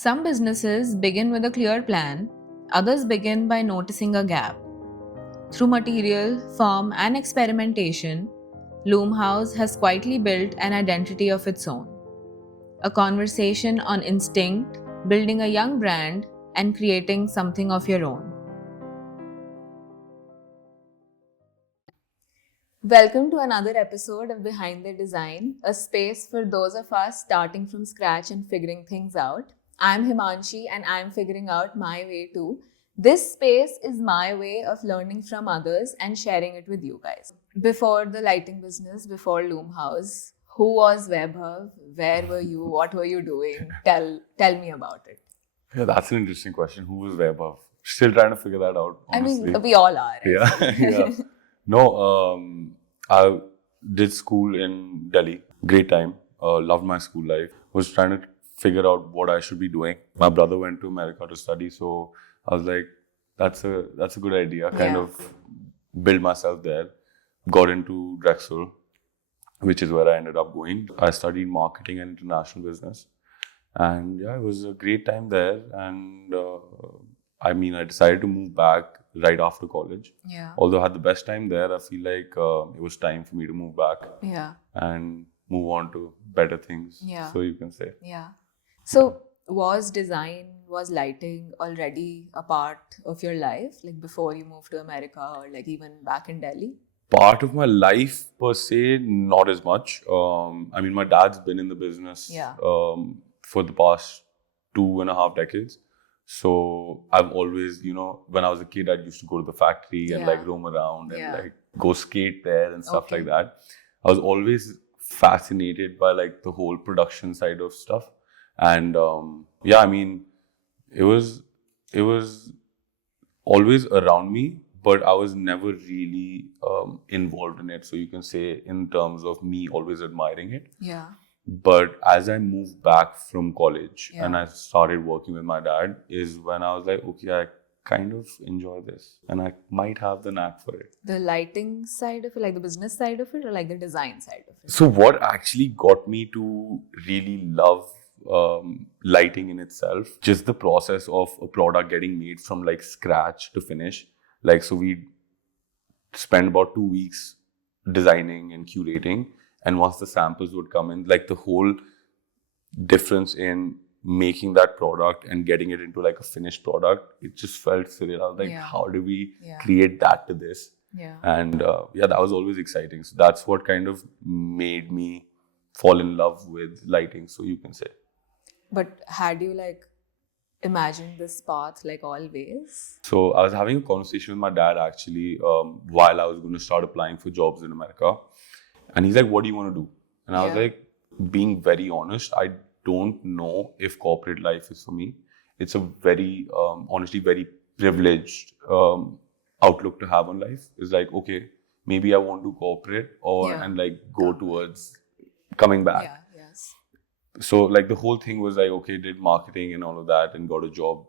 Some businesses begin with a clear plan, others begin by noticing a gap. Through material, form, and experimentation, LumeHaus has quietly built an identity of its own. A conversation on instinct, building a young brand, and creating something of your own. Welcome to another episode of Behind the Design, a space for those of us starting from scratch and figuring things out. I'm Himanshi and I'm figuring out my way too. This space is my way of learning from others and sharing it with you guys. Before the lighting business, before LumeHaus, who was Vaibhav? Where were you? What were you doing? Tell me about it. Yeah, that's an interesting question. Who was Vaibhav? Still trying to figure that out, honestly. I mean, we all are. Right? Yeah. No, I did school in Delhi. Great time. Loved my school life. Was trying to figure out what I should be doing. My brother went to America to study, so I was like, that's a good idea. Kind of build myself there. Got into Drexel, which is where I ended up going. I studied marketing and international business. And yeah, it was a great time there. And I decided to move back right after college. Yeah. Although I had the best time there, I feel like it was time for me to move back. Yeah. And move on to better things. Yeah. So you can say. Yeah. So was lighting already a part of your life, like before you moved to America or like even back in Delhi? Part of my life per se, not as much. My dad's been in the business for the past 2.5 decades. So I've always, when I was a kid, I used to go to the factory and like roam around and like go skate there and stuff like that. I was always fascinated by like the whole production side of stuff. And it was always around me, but I was never really involved in it. So you can say in terms of me always admiring it. Yeah. But as I moved back from college and I started working with my dad is when I was like, okay, I kind of enjoy this and I might have the knack for it. The lighting side of it, like the business side of it, or like the design side of it? So what actually got me to really love lighting in itself, just the process of a product getting made from like scratch to finish. Like, so we spend about 2 weeks designing and curating. And once the samples would come in, like the whole difference in making that product and getting it into like a finished product, it just felt surreal. I was like, how do we create that to this? Yeah. And that was always exciting. So that's what kind of made me fall in love with lighting, so you can say. But had you like imagined this path like always? So I was having a conversation with my dad actually while I was going to start applying for jobs in America. And he's like, what do you want to do? And I was like, being very honest, I don't know if corporate life is for me. It's a very, honestly, very privileged outlook to have on life. It's like, okay, maybe I won't do corporate and like go towards coming back. Yeah, yes. So like the whole thing was like, okay, did marketing and all of that and got a job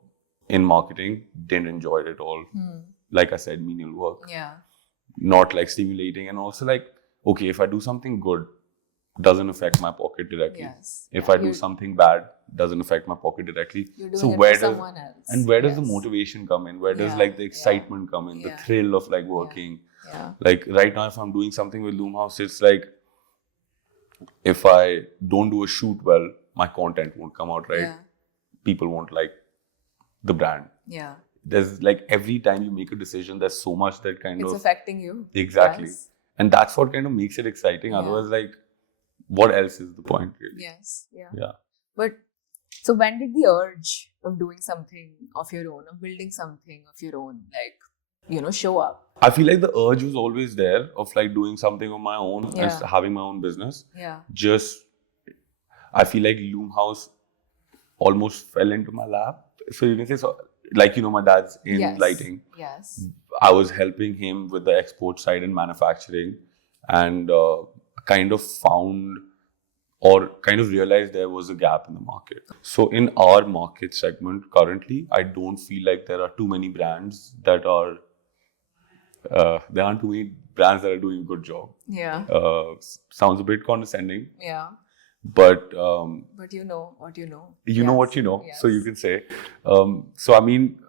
in marketing. Didn't enjoy it at all. Like I said, menial work. Yeah. Not like stimulating, and also like, okay, if I do something good, doesn't affect my pocket directly. Yes. If I do something bad, doesn't affect my pocket directly. You're doing it for someone else. And where does the motivation come in? Where does like the excitement come in? The thrill of like working. Yeah. Like right now, if I'm doing something with LumeHaus, it's like, if I don't do a shoot well, my content won't come out right. People won't like the brand. Yeah. There's like every time you make a decision, there's so much that it's affecting you. Exactly. Yes. And that's what kind of makes it exciting. Otherwise, like, what else is the point really? Yes. Yeah. But so when did the urge of doing something of your own, of building something of your own, like, show up? I feel like the urge was always there of like doing something on my own and having my own business. Yeah. Just, I feel like LumeHaus almost fell into my lap. So you can say, so like, my dad's in lighting. Yes. I was helping him with the export side and manufacturing, and kind of found or kind of realized there was a gap in the market. So in our market segment currently, I don't feel like there are too many brands that are there aren't too many brands that are doing a good job. Yeah. Sounds a bit condescending. Yeah. But But you know what you know. you know what you know, Yes. so you can say. So I mean,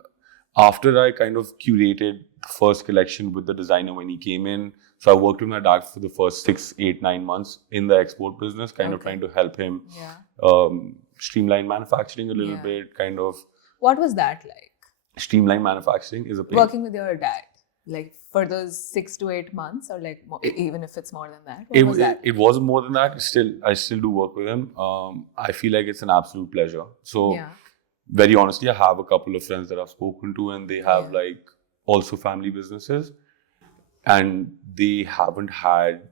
after I kind of curated the first collection with the designer when he came in, so I worked with my dad for the first 6, 8, 9 months in the export business, kind of Okay. trying to help him Yeah. streamline manufacturing a little Yeah. bit, kind of. What was that like? Streamline manufacturing is a pain. Working with your dad, like for those 6 to 8 months, or like even if it's more than that. What was that? It was more than that. I still do work with him. I feel like it's an absolute pleasure. So, Yeah. very honestly, I have a couple of friends that I've spoken to, and they have Yeah. like also family businesses, and they haven't had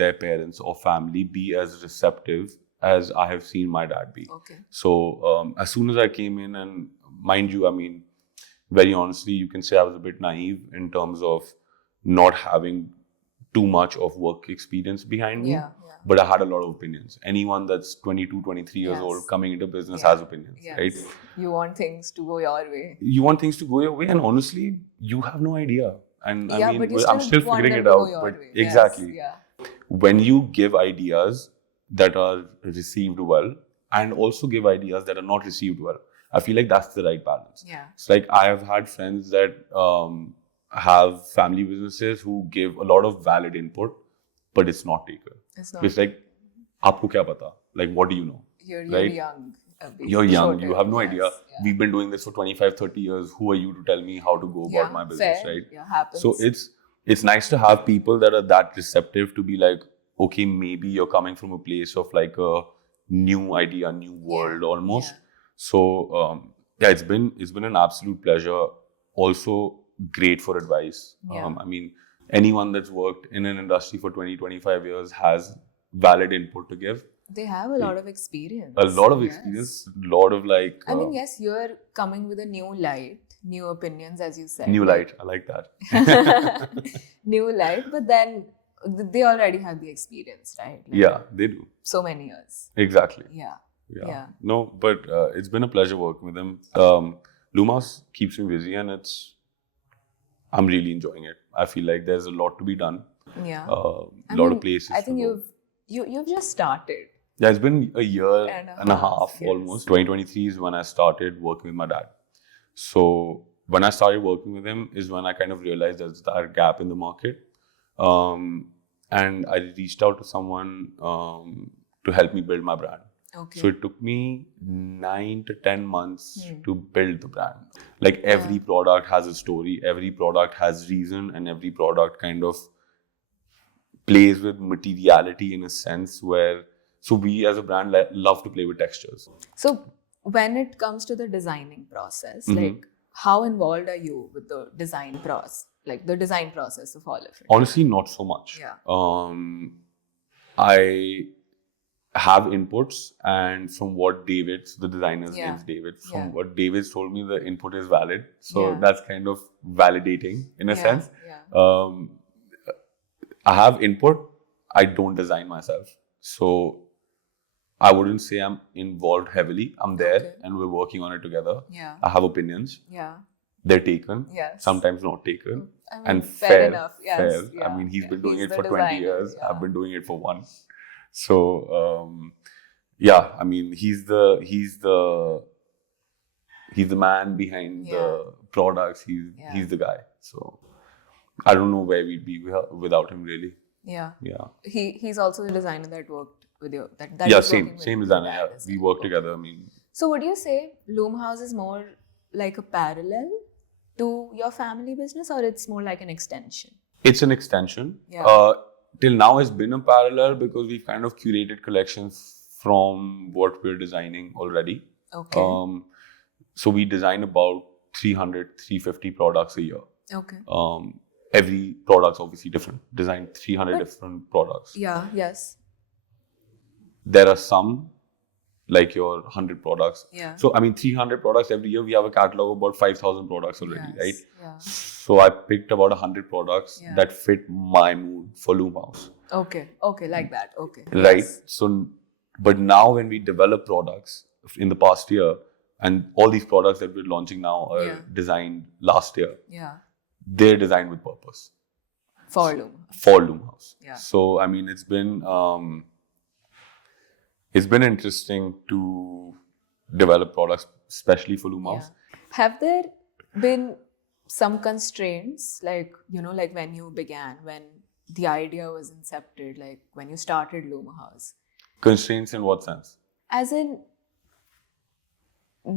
their parents or family be as receptive as I have seen my dad be. Okay. So, as soon as I came in, and mind you, I mean, very honestly, you can say I was a bit naive in terms of not having too much of work experience behind me. Yeah. Yeah. But I had a lot of opinions. Anyone that's 22, 23 years Yes. old coming into business Yeah. has opinions, Yes. right? You want things to go your way. You want things to go your way, and honestly, you have no idea. And I Yeah, mean, but you I'm still want figuring them it to go out. your But way. Yes. exactly, Yeah. when you give ideas that are received well, and also give ideas that are not received well, I feel like that's the right balance. Yeah. It's like I have had friends that have family businesses who give a lot of valid input, but it's not taken. It's not. It's like, aapko kya pata? Like, what do you know? You're right? young. You're young. You have no Yes, idea. yeah. We've been doing this for 25, 30 years. Who are you to tell me how to go about my business, fair. right? Yeah, happens. So it's nice to have people that are that receptive to be like, okay, maybe you're coming from a place of like a new idea, new world almost. Yeah. So yeah, it's been an absolute pleasure. Also great for advice. Yeah. I mean, anyone that's worked in an industry for 20, 25 years has valid input to give. They have a lot of experience. A lot of Yes. experience, a lot of like. I mean, yes, you're coming with a new light, new opinions, as you said. New but- light. I like that. New light, but then they already have the experience, right? Like, Yeah, they do. So many years. Exactly. Yeah. Yeah. Yeah. No, but it's been a pleasure working with them. LumeHaus keeps me busy, and I'm really enjoying it. I feel like there's a lot to be done. Yeah. A I lot mean, of places. I think to go. you've just started. Yeah, it's been a year and a half yes. almost. 2023 is when I started working with my dad. So when I started working with him is when I kind of realized there's that gap in the market. And I reached out to someone to help me build my brand. Okay. So it took me 9 to 10 months to build the brand. Like every product has a story, every product has reason, and every product kind of plays with materiality in a sense where, so we as a brand love to play with textures. So when it comes to the designing process, Mm-hmm. like how involved are you with the design process? Like the design process of all of it? Honestly, not so much. Yeah. I have inputs, and from what David's, the designer's Yeah. name's David, from Yeah. what David's told me, the input is valid. So Yeah. that's kind of validating in a Yeah, sense. yeah. I have input, I don't design myself. So I wouldn't say I'm involved heavily. I'm there Okay. and we're working on it together. Yeah. I have opinions. Yeah. They're taken. Yes. Sometimes not taken. I mean, And fair enough. Yes. fair. Yeah. I mean, he's been doing it the for 20 designer, years. yeah. I've been doing it for 1. So, yeah, I mean, he's the man behind Yeah. the products. Yeah. He's the guy. So, I don't know where we'd be without him, really. Yeah. Yeah. He's also the designer that worked with you. That Yeah, is working same with designer. your Yeah, dad, we isn't work it? together. I mean, So would you say LumeHaus is more like a parallel to your family business, or it's more like an extension? it's an extension. Yeah. Till now, it's been a parallel because we've kind of curated collections from what we're designing already. Okay. So we design about 300, 350 products a year. Okay. Every product's obviously different. Design 300 different products. Yeah. Yes. There are some, like your 100 products. Yeah. So, I mean, 300 products every year. We have a catalog of about 5,000 products already, Yes. right? Yeah. So I picked about 100 products Yeah. that fit my mood for LumeHaus. Okay. Okay. Like that. Okay. Right? Yes. So, but now when we develop products in the past year, and all these products that we're launching now are Yeah. designed last year, Yeah. they're designed with purpose For LumeHaus. for LumeHaus. Yeah. So, I mean, it's It's been interesting to develop products, especially for LumeHaus. Have there been some constraints, like, like when you began, when the idea was incepted, like when you started LumeHaus? Constraints in what sense? As in,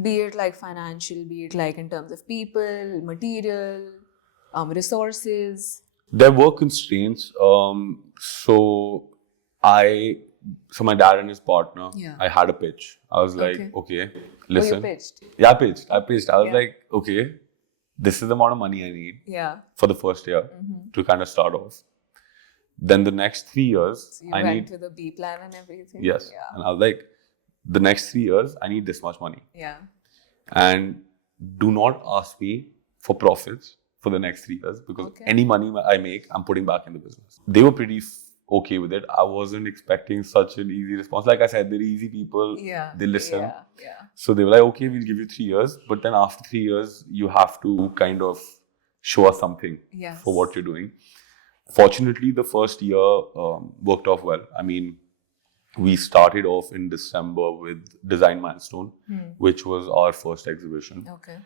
be it like financial, be it like in terms of people, material, resources. There were constraints. So my dad and his partner, I had a pitch. I was like, okay, listen. Oh, you pitched? Yeah, I pitched. I was like, okay, this is the amount of money I need for the first year to kind of start off. Then the next 3 years, so you went with a B plan and everything? Yes. Yeah. And I was like, the next 3 years, I need this much money. Yeah. And do not ask me for profits for the next 3 years, because any money I make, I'm putting back in the business. They were pretty okay with it. I wasn't expecting such an easy response. Like I said, they're easy people. Yeah. They listen. Yeah. So they were like, okay, we'll give you 3 years. But then after 3 years, you have to kind of show us something for what you're doing. Fortunately, the first year worked off well. I mean, we started off in December with Design Milestone, which was our first exhibition. Okay.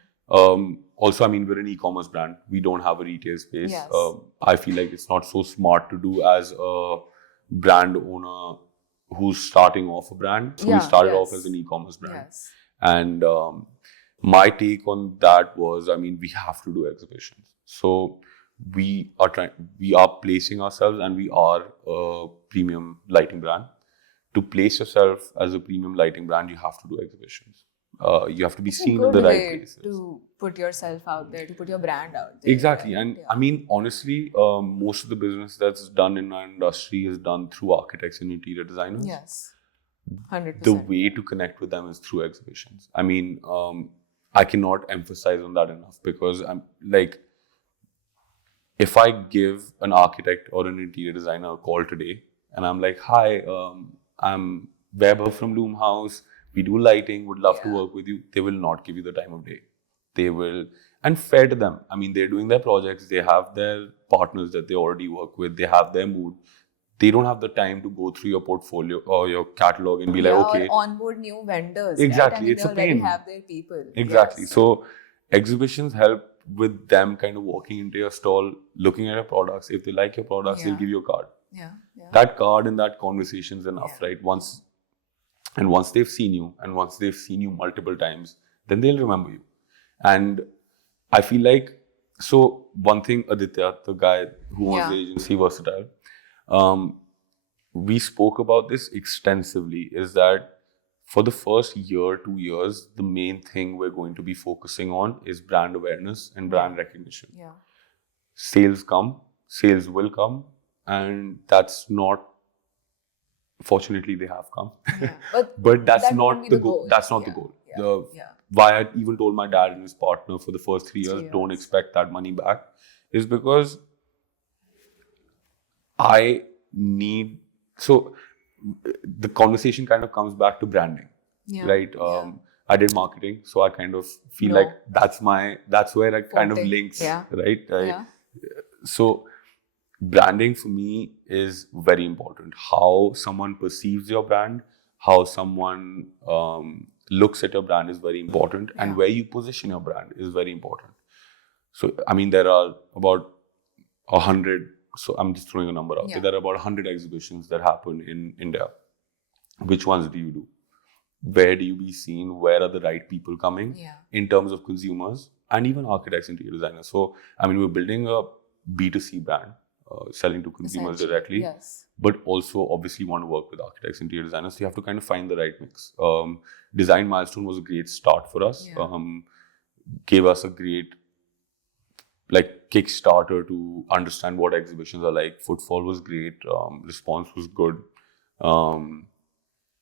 Also, I mean, we're an e-commerce brand. We don't have a retail space. Yes. I feel like it's not so smart to do as a brand owner who's starting off a brand. So we started off as an e-commerce brand. Yes. And my take on that was, I mean, we have to do exhibitions. So we are placing ourselves, and we are a premium lighting brand. To place yourself as a premium lighting brand, you have to do exhibitions. You have to be seen in the right places. To put yourself out there, to put your brand out there. Exactly. And I mean, honestly, most of the business that's done in our industry is done through architects and interior designers. Yes. 100%. The way to connect with them is through exhibitions. I mean, I cannot emphasize on that enough, because I'm like, if I give an architect or an interior designer a call today and I'm like, hi, I'm Vaibhav from LumeHaus, we do lighting, would love to work with you, they will not give you the time of day. They will, and fair to them. I mean, they're doing their projects, they have their partners that they already work with, they have their mood. They don't have the time to go through your portfolio or your catalog and be like, okay. Or onboard new vendors. Exactly, right? I mean, it's a they already pain. have their people. Exactly. Yes. So exhibitions help with them kind of walking into your stall, looking at your products. If they like your products, they'll give you a card. Yeah. That card and that conversation is enough, right? Once they've seen you, and once they've seen you multiple times, then they'll remember you. And I feel like, so one thing, Aditya, the guy who owns the agency, Versatile, we spoke about this extensively, is that for the first year, 2 years, the main thing we're going to be focusing on is brand awareness and brand recognition. Yeah. Sales will come, and that's not, fortunately they have come. Yeah. But that's that not the goal. That's not the goal. Why I even told my dad and his partner for the first 3 years, don't expect that money back, is because so the conversation kind of comes back to branding, right? I did marketing, so I kind of feel like that's where it kind of links, right? So branding for me is very important. How someone perceives your brand, how someone looks at your brand is very important, and where you position your brand is very important. So, I mean, there are about 100, so I'm just throwing a number out there. There are about 100 exhibitions that happen in India. Which ones do you do? Where do you be seen? Where are the right people coming in terms of consumers and even architects, interior designers? So, I mean, we're building a B2C brand, selling to consumers directly, but also obviously want to work with architects, interior designers. So you have to kind of find the right mix. Design Milestone was a great start for us. Gave us a great Kickstarter to understand what exhibitions are like. Footfall was great. Response was good.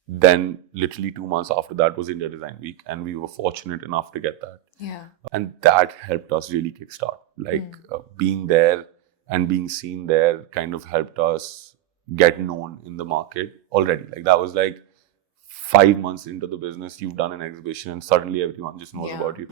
Then literally 2 months after that was India Design Week, and we were fortunate enough to get that. And that helped us really kickstart. Being there and being seen there kind of helped us get known in the market already. That was 5 months into the business, you've done an exhibition and suddenly everyone just knows about you.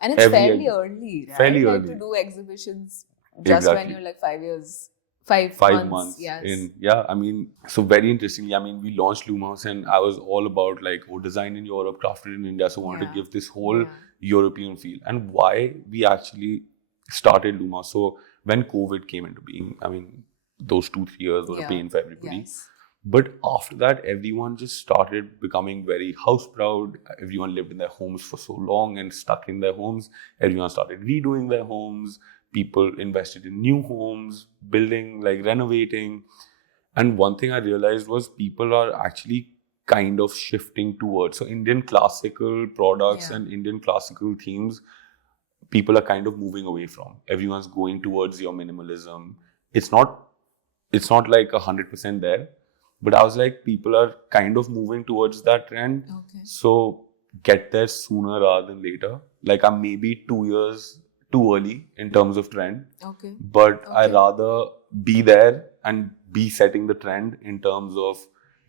And it's fairly early, right? Fairly early. To do exhibitions just when you're 5 years 5 5 months. months Yes. in. Yeah, I mean, so very interestingly, I mean, we launched LumeHaus and I was all about like, oh, design in Europe, crafted in India. So I wanted to give this whole European feel. And why we actually started LumeHaus. So when COVID came into being, I mean, those 2-3 years were a pain for everybody. Yes. But after that, everyone just started becoming very house proud. Everyone lived in their homes for so long and stuck in their homes. Everyone started redoing their homes. People invested in new homes, building, like renovating. And one thing I realized was people are actually kind of shifting towards. So Indian classical products and Indian classical themes, people are kind of moving away from. Everyone's going towards your minimalism. It's not like 100% there, but I was like, people are kind of moving towards that trend. Okay. So get there sooner rather than later. Like I'm maybe 2 years too early in terms of trend. Okay. But I rather be there and be setting the trend in terms of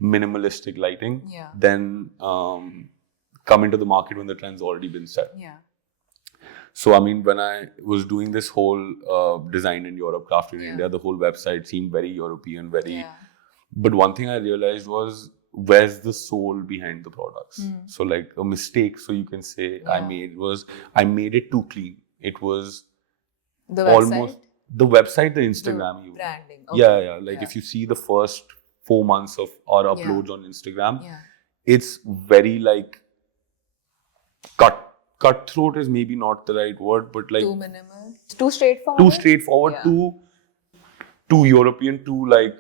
minimalistic lighting than come into the market when the trend's already been set. Yeah. So, I mean, when I was doing this whole design in Europe, crafted in India, the whole website seemed very European, very... But one thing I realized was, where's the soul behind the products? So, like, a mistake, so you can say, I made it too clean. It was the almost... The website, the Instagram. The branding. Okay. Yeah. Like, if you see the first 4 months of our uploads on Instagram, it's very, like, cutthroat is maybe not the right word, but like too minimal, too straightforward, too European, too like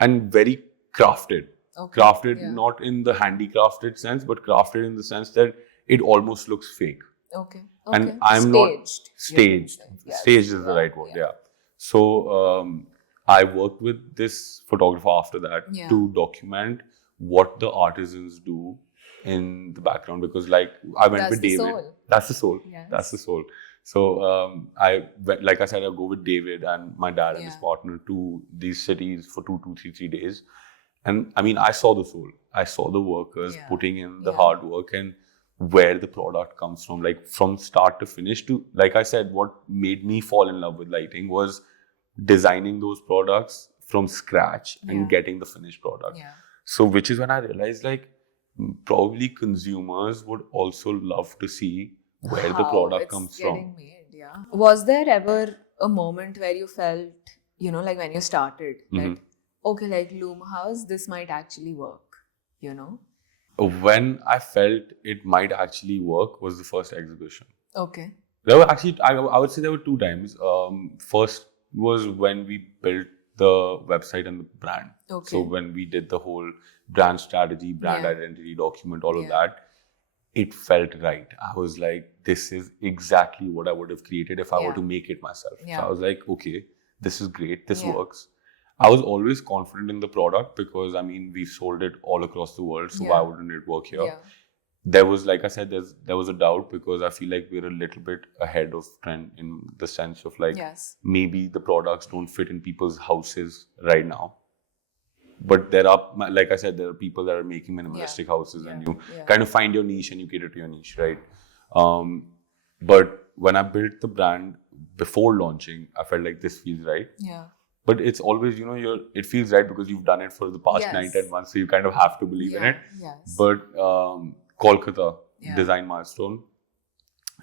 and very crafted. Crafted not in the handicrafted sense, but crafted in the sense that it almost looks fake. And I'm staged. Staged is the right word. So I worked with this photographer after that to document what the artisans do in the background, because like I went with David. That's the soul. That's the soul. So like I said, I go with David and my dad and his partner to these cities for 3 days. And I mean, I saw the soul. I saw the workers putting in the hard work and where the product comes from, like from start to finish. To, like I said, what made me fall in love with lighting was designing those products from scratch and getting the finished product. So which is when I realized, like, probably consumers would also love to see where the product comes from. Made, Was there ever a moment where you felt, you know, like when you started, that, okay, like LumeHaus, this might actually work, you know? When I felt it might actually work was the first exhibition. Okay. There were actually, I would say there were 2 times. First was when we built the website and the brand. So when we did the whole brand strategy, brand identity document, all of that, it felt right. I was like, this is exactly what I would have created if I were to make it myself. So I was like, okay, this is great. This works. I was always confident in the product because, I mean, we've sold it all across the world. So why wouldn't it work here? There was, like I said, there was a doubt because I feel like we're a little bit ahead of trend in the sense of like, maybe the products don't fit in people's houses right now. But there are, like I said, there are people that are making minimalistic houses and you kind of find your niche and you cater to your niche, right? But when I built the brand before launching, I felt like this feels right. But it's always, you know, it feels right because you've done it for the past 9-10 months, so you kind of have to believe in it. But Kolkata, Design Milestone,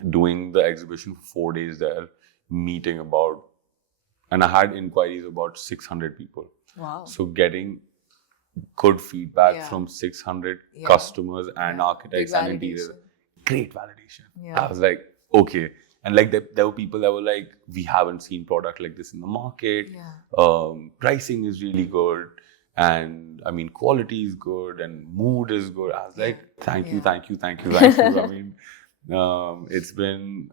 doing the exhibition for 4 days there, meeting about, and I had inquiries about 600 people. Wow. So getting good feedback from 600 customers and architects and interiors, great validation. I was like, okay. And like there were people that were like, we haven't seen product like this in the market. Pricing is really good. And I mean, quality is good and mood is good. I was like, thank you. I mean, it's been,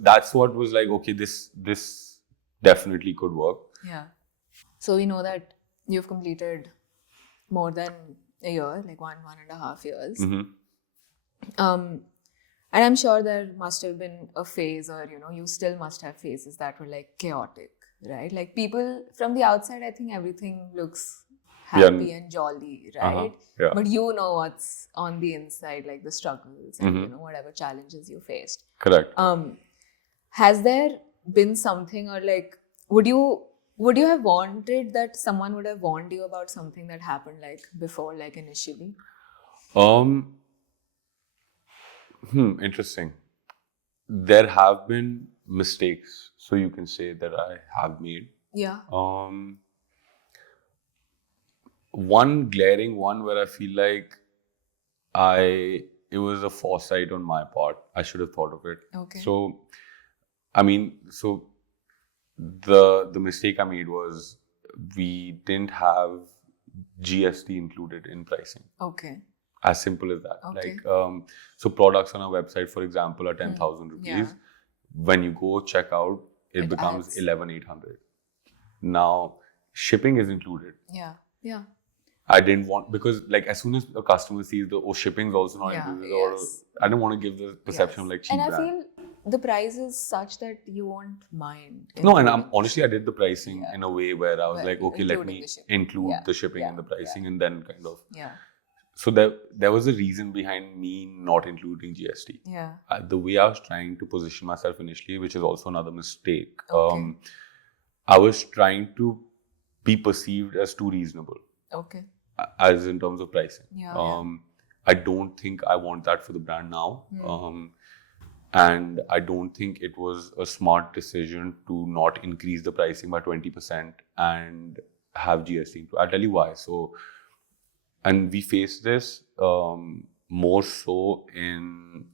that's what was like, okay, this definitely could work. So we know that you've completed more than a year, like 1.5 years. And I'm sure there must have been a phase, or, you know, you still must have phases that were like chaotic, right? Like people from the outside, I think everything looks happy and jolly, right? But you know what's on the inside, like the struggles and, you know, whatever challenges you faced. Correct. Has there been something, or like would you have wanted that someone would have warned you about something that happened like before, like initially? Um, Interesting. There have been mistakes, so you can say that I have made. Yeah. One glaring one where I feel like it was a foresight on my part. I should have thought of it. Okay. So, the mistake I made was we didn't have GST included in pricing. Okay. As simple as that. Okay. So products on our website, for example, are 10,000 rupees. Yeah. When you go check out, it becomes adds. 11,800. Now, shipping is included. Yeah. Yeah. I didn't want, because like as soon as a customer sees shipping's also not Yeah, included, yes. I didn't want to give the perception of like cheap And I brand. feel the price is such that you won't mind. No, and including honestly, I did the pricing Yeah. in a way where I was Well, like, okay, let including me the shipping. include Yeah, the shipping yeah, and the pricing, and then kind of. Yeah. So there was a reason behind me not including GST. Yeah. The way I was trying to position myself initially, which is also another mistake, Okay. I was trying to be perceived as too reasonable, Okay. as in terms of pricing. Yeah, I don't think I want that for the brand now. And I don't think it was a smart decision to not increase the pricing by 20% and have GST. I'll tell you why. So, and we faced this more so in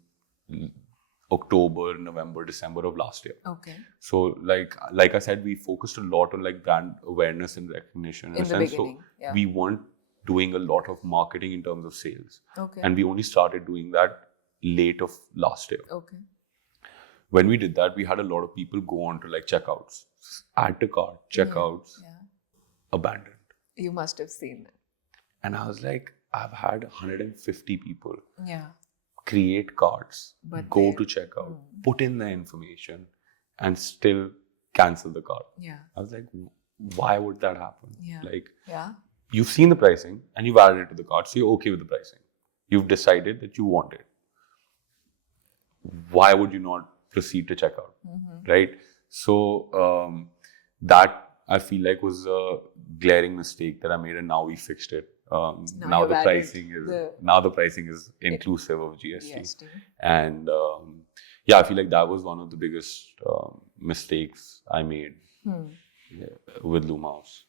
October, November, December of last year. Okay. So like I said, we focused a lot on like brand awareness and recognition In a the sense. beginning, So we weren't doing a lot of marketing in terms of sales. Okay. And we only started doing that late of last year. Okay. When we did that, we had a lot of people go on to like checkouts, add to cart, checkouts, abandoned. You must have seen that. And I was like, I've had 150 people Yeah. create cards, But go they- to checkout, put in their information, and still cancel the card. Yeah. I was like, why would that happen? Yeah. Like, Yeah. you've seen the pricing and you've added it to the cart, so you're okay with the pricing. You've decided that you want it. Why would you not proceed to checkout? Right? So that I feel like was a glaring mistake that I made, and now we fixed it. Now you've the added pricing is inclusive of GST. GST. And I feel like that was one of the biggest mistakes I made with LumeHaus.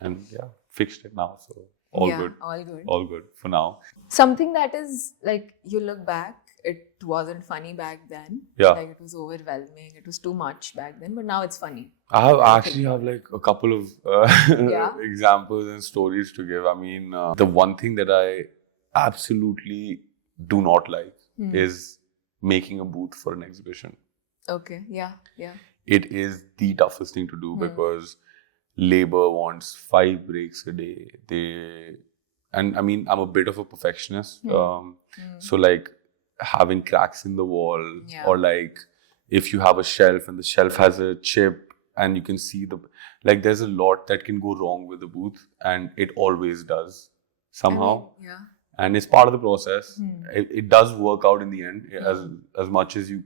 And fixed it now. So all good. All good. All good for now. Something that is like, you look back, it wasn't funny back then. Yeah. Like it was overwhelming. It was too much back then, but now it's funny. I actually have like a couple of examples and stories to give. I mean, the one thing that I absolutely do not like is making a booth for an exhibition. Okay. Yeah. Yeah. It is the toughest thing to do because labor wants 5 breaks a day. And I mean, I'm a bit of a perfectionist. So like having cracks in the wall, or like if you have a shelf and the shelf has a chip and you can see there's a lot that can go wrong with the booth, and it always does somehow. And it's part of the process. It does work out in the end, as much as you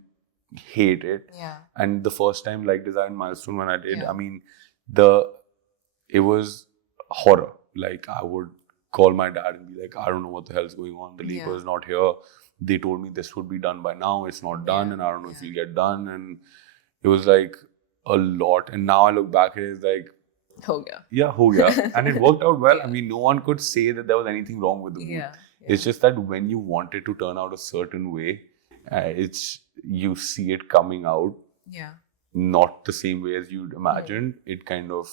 hate it. And the first time like design milestone when I did, I mean, it was horror. Like I would call my dad and be like, I don't know what the hell is going on. The labor is not here. They told me this would be done by now. It's not done, and I don't know if it'll get done. And it was like a lot. And now I look back, it is like, Ho gaya. Yeah, ho gaya. And it worked out well. I mean, no one could say that there was anything wrong with the booth. It's just that when you want it to turn out a certain way, you see it coming out not the same way as you'd imagined. It kind of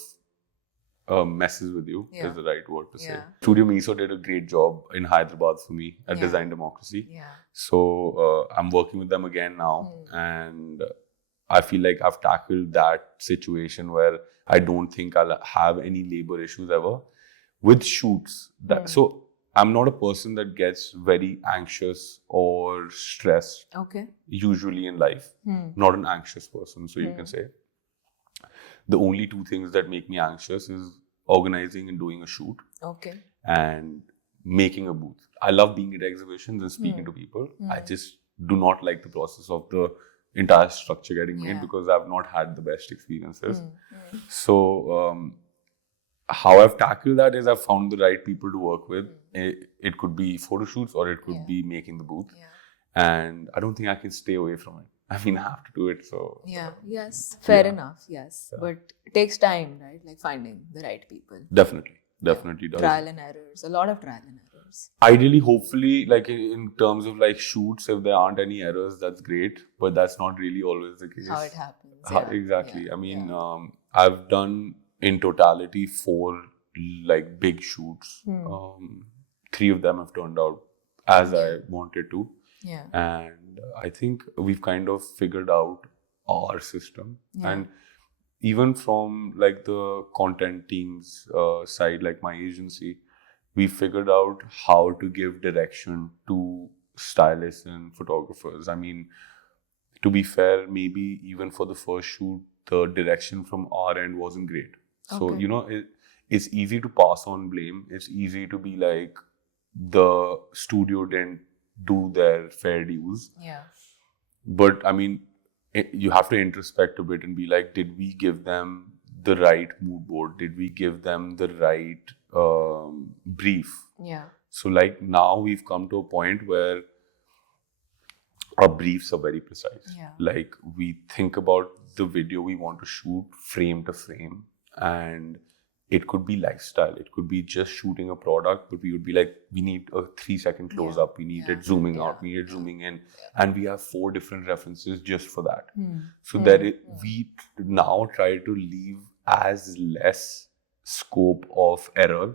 messes with you, is the right word to say. Studio Miso did a great job in Hyderabad for me at Design Democracy. So I'm working with them again now, and I feel like I've tackled that situation where I don't think I'll have any labor issues ever with shoots. So I'm not a person that gets very anxious or stressed usually in life. Not an anxious person, so you can say. The only 2 things that make me anxious is organizing and doing a shoot and making a booth. I love being at exhibitions and speaking to people. I just do not like the process of the entire structure getting made Yeah. because I've not had the best experiences. So how I've tackled that is I've found the right people to work with. It could be photo shoots or it could be making the booth. Yeah. And I don't think I can stay away from it. I mean, I have to do it. So Yes. Fair enough. Yes. But it takes time, right? Like finding the right people. definitely does. Trial and errors. A lot of trial and errors. Ideally, hopefully, like in terms of like shoots, if there aren't any errors, that's great. But that's not really always the case. How it happens. Exactly. I mean, I've done in totality 4 like big shoots. 3 of them have turned out as I wanted to. Yeah. And I think we've kind of figured out our system. And even from like the content team's side, like my agency, we figured out how to give direction to stylists and photographers. I mean, to be fair, maybe even for the first shoot, the direction from our end wasn't great. So, it's easy to pass on blame. It's easy to be like, the studio didn't do their fair dues. Yeah. But I mean, you have to introspect a bit and be like, did we give them the right mood board? Did we give them the right brief? Yeah. So like now we've come to a point where our briefs are very precise. Yeah. Like we think about the video we want to shoot frame to frame, and it could be lifestyle. It could be just shooting a product, but we would be like, we need a 3-second close up. We need it zooming out. We need it zooming in. And we have 4 different references just for that. So we now try to leave as less scope of error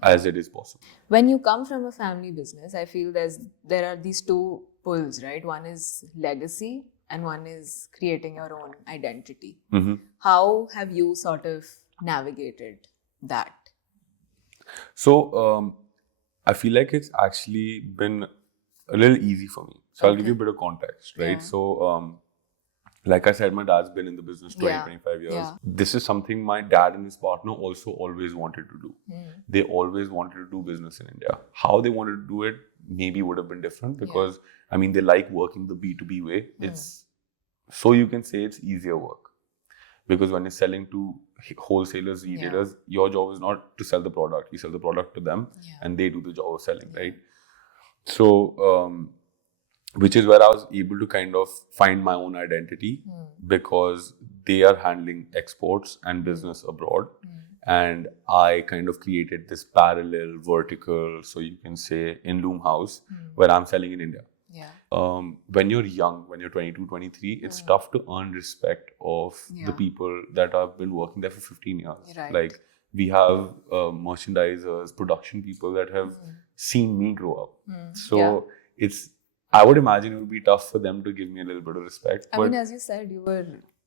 as it is possible. When you come from a family business, I feel there are these 2 pulls, right? One is legacy and one is creating your own identity. How have you sort of navigated that? So I feel like it's actually been a little easy for me. So I'll give you a bit of context, right? So like I said, my dad's been in the business 25 years. This is something my dad and his partner also always wanted to do. They always wanted to do business in India. How they wanted to do it maybe would have been different because I mean, they like working the B2B way. It's so you can say it's easier work. Because when you're selling to wholesalers, retailers, your job is not to sell the product. You sell the product to them and they do the job of selling, right? So, which is where I was able to kind of find my own identity because they are handling exports and business abroad. And I kind of created this parallel vertical, so you can say, in LumeHaus, where I'm selling in India. When you're young, when you're 22, 23, it's tough to earn respect of the people that have been working there for 15 years. Right. Like we have merchandisers, production people that have seen me grow up. So I would imagine it would be tough for them to give me a little bit of respect. I mean, as you said, you were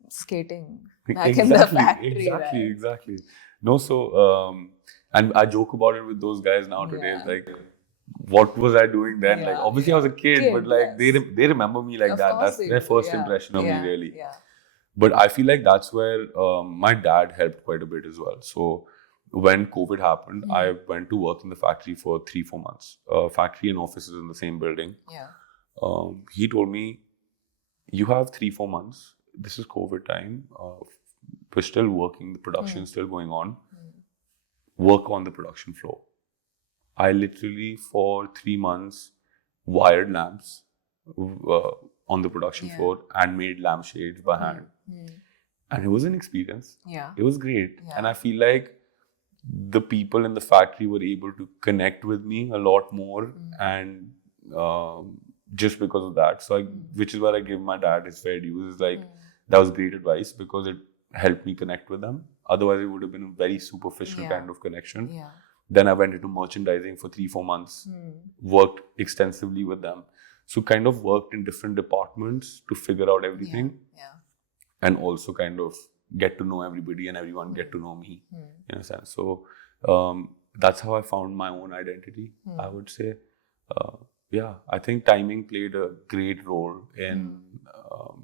skating back in the factory. Exactly. No, so, and I joke about it with those guys now today. It's like, what was I doing then? Like, obviously I was a kid but like they remember me like that. That's their first impression of me, really. But I feel like that's where my dad helped quite a bit as well. So when COVID happened, I went to work in the factory for 3-4 months. Factory and offices in the same building. He told me, you have 3-4 months. This is COVID time. We're still working. The production is still going on. Work on the production floor. I literally, for 3 months, wired lamps on the production floor and made lampshades by hand. And it was an experience. It was great. And I feel like the people in the factory were able to connect with me a lot more. And just because of that. So, which is where I give my dad his fair dues. Is like, that was great advice because it helped me connect with them. Otherwise, it would have been a very superficial kind of connection. Then I went into merchandising for 3-4 months, worked extensively with them. So kind of worked in different departments to figure out everything. And also kind of get to know everybody and everyone get to know me in a sense. So that's how I found my own identity, I would say. I think timing played a great role in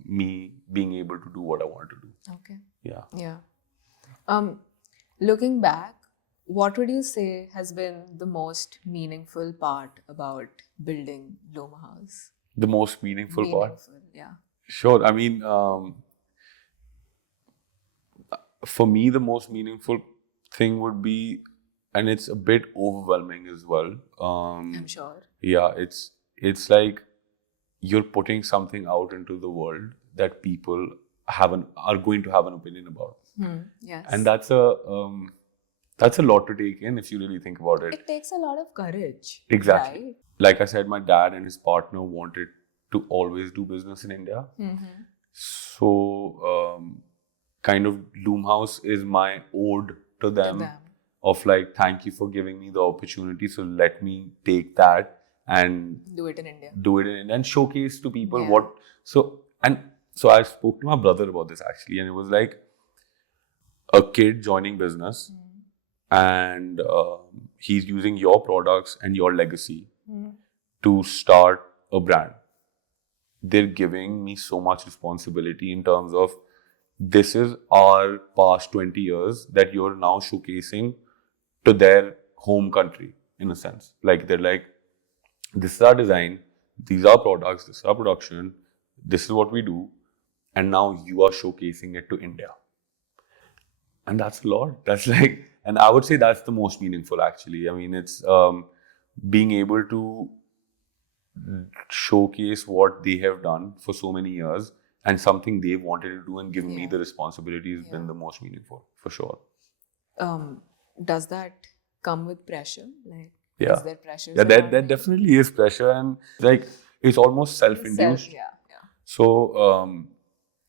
me being able to do what I wanted to do. Looking back, what would you say has been the most meaningful part about building LumeHaus? The most meaningful part? Sure. I mean, for me, the most meaningful thing would be, and it's a bit overwhelming as well. I'm sure. Yeah, it's like you're putting something out into the world that people are going to have an opinion about, Yes. and that's a lot to take in if you really think about it. It takes a lot of courage. Exactly. Right? Like I said, my dad and his partner wanted to always do business in India. So, kind of LumeHaus is my ode to them, of like, thank you for giving me the opportunity. So let me take that and Do it in India. And showcase to people what. So I spoke to my brother about this actually, and it was like a kid joining business, and he's using your products and your legacy to start a brand. They're giving me so much responsibility in terms of this is our past 20 years that you're now showcasing to their home country, in a sense. Like, they're like, this is our design, these are products, this is our production, this is what we do, and now you are showcasing it to India. And that's a lot. That's like, and I would say that's the most meaningful actually. I mean, it's being able to showcase what they have done for so many years and something they wanted to do, and giving me the responsibility has been the most meaningful, for sure. Does that come with pressure? Like, Yeah. is there pressure? Yeah, there definitely is pressure, and like it's almost self-induced. Yeah. So,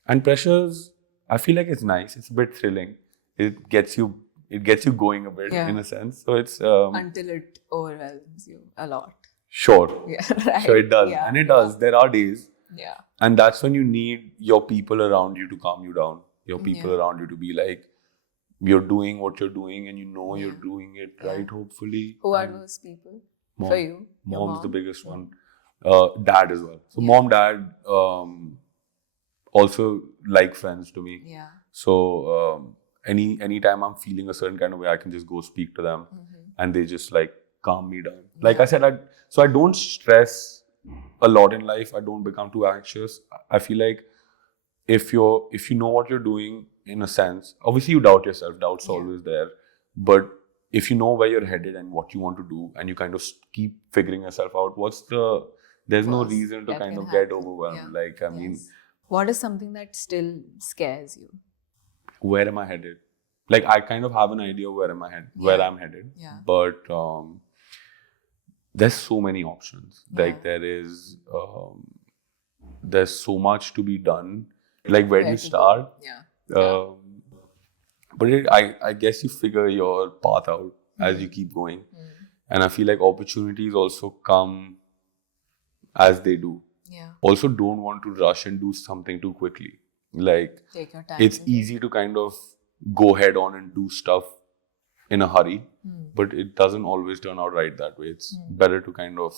and pressures, I feel like it's nice. It's a bit thrilling. It gets you going a bit, in a sense. So it's Until it overwhelms you a lot. Sure. Yeah, right. So it does, Yeah, and it does. There are days, Yeah. and that's when you need your people around you to calm you down. Your people around you to be like, you're doing what you're doing, and you know you're doing it right. Hopefully. Who are those people for you? Your Mom's mom? the biggest one. Dad as well. So mom, dad, also like friends to me. Yeah. So anytime I'm feeling a certain kind of way, I can just go speak to them, and they just like calm me down. Like I said, I don't stress a lot in life. I don't become too anxious. I feel like if you know what you're doing, in a sense, obviously you doubt yourself. Doubt's always there, but if you know where you're headed and what you want to do, and you kind of keep figuring yourself out, there's no reason to kind of get overwhelmed. Like, I mean, what is something that still scares you? Where am I headed? Like, I kind of have an idea where I'm headed, but there's so many options. Like, there's so much to be done. Like, where do you start? But I guess you figure your path out as you keep going. And I feel like opportunities also come as they do. Also, don't want to rush and do something too quickly. Like, take your time. It's easy to kind of go head on and do stuff in a hurry, but it doesn't always turn out right that way. It's better to kind of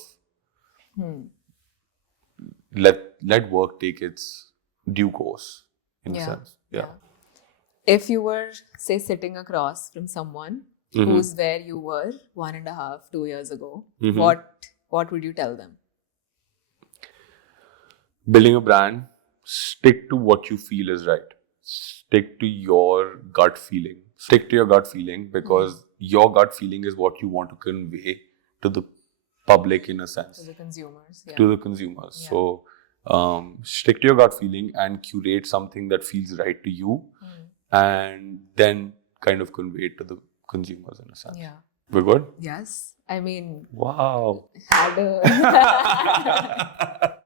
let work take its due course, in a sense. If you were, say, sitting across from someone who's where you were 1.5, 2 years ago, what would you tell them? Building a brand, stick to what you feel is right. Stick to your gut feeling. Stick to your gut feeling, because your gut feeling is what you want to convey to the public, in a sense. To the consumers. To the consumers. So, stick to your gut feeling and curate something that feels right to you, and then kind of convey it to the consumers, in a sense. We're good? Yes. I mean, wow. had a